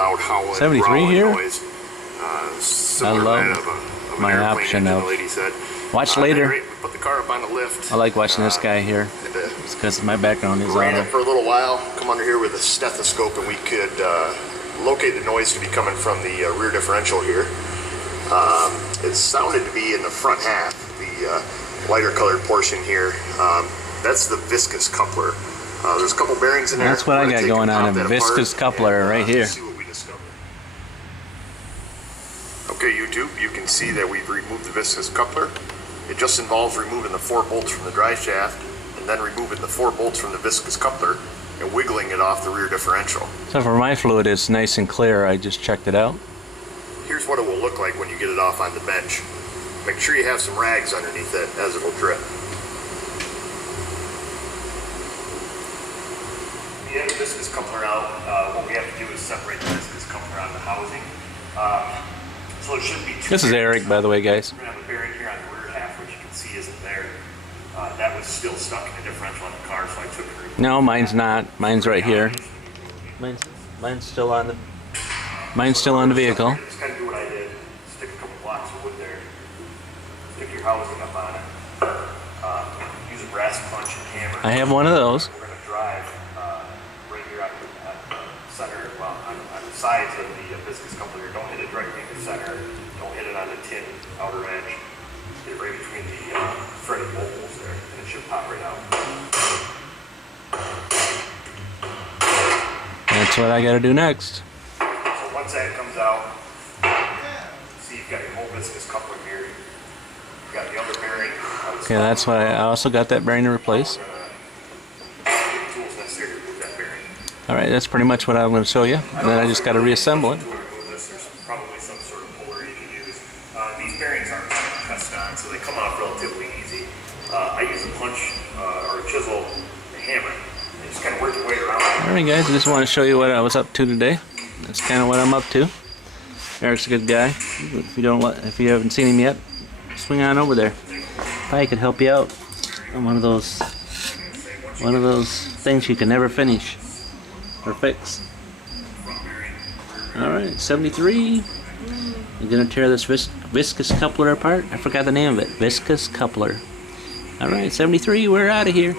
loud howling, 73 here? noise. I love my option of watch later. We put the car up on the lift. I like watching this guy here. It's because my background is ran auto. it for a little while, come under here with a stethoscope, and we could locate the noise to be coming from the rear differential here. It sounded to be in the front half, the lighter colored portion here. That's the viscous coupler. There's a couple bearings in there. That's what I got going on, a viscous coupler right here. See what we discovered. Okay, YouTube, you can see that we've removed the viscous coupler. It just involves removing the 4 bolts from the drive shaft and then removing the 4 bolts from the viscous coupler and wiggling it off the rear differential. So for my fluid, it's nice and clear. I just checked it out. Here's what it will look like when you get it off on the bench. Make sure you have some rags underneath it, as it will drip. When you have the viscous coupler out, what we have to do is separate the viscous coupler out of the housing. So it should be two. This is Eric, by the way, guys. We're going to have a bearing here on the rear half, which you can see isn't there. That was still stuck in the differential on the car, so I took it. No, mine's not. Mine's right here. Mine's still on the. Mine's still on the vehicle. Just kind of do what I did. Stick a couple blocks of wood there. Stick your housing up on it. Use a brass punch and hammer. I have one of those. We're going to drive right here at the center, well, on the sides of the viscous coupler. Don't hit it directly in the center. Don't hit it on the tin outer edge. Get it right between the threaded bolt holes there, and it should pop right out. That's what I got to do next. So once that comes out, see you've got your whole viscous coupler here. You've got the other bearing. Okay, that's what I also got that bearing to replace. Alright, that's pretty much what I'm going to show you. And then I just got to reassemble it. There's probably some sort of puller you can use. These bearings aren't pressed on, so they come off relatively easy. I use a punch or a chisel, a hammer, and just kind of work your way around. Alright guys, I just want to show you what I was up to today. That's kind of what I'm up to. Eric's a good guy. If you haven't seen him yet, swing on over there. Probably could help you out on one of those things you can never finish or fix. Alright, 73. I'm gonna tear this viscous coupler apart. I forgot the name of it. Viscous coupler. Alright, 73, we're out of here.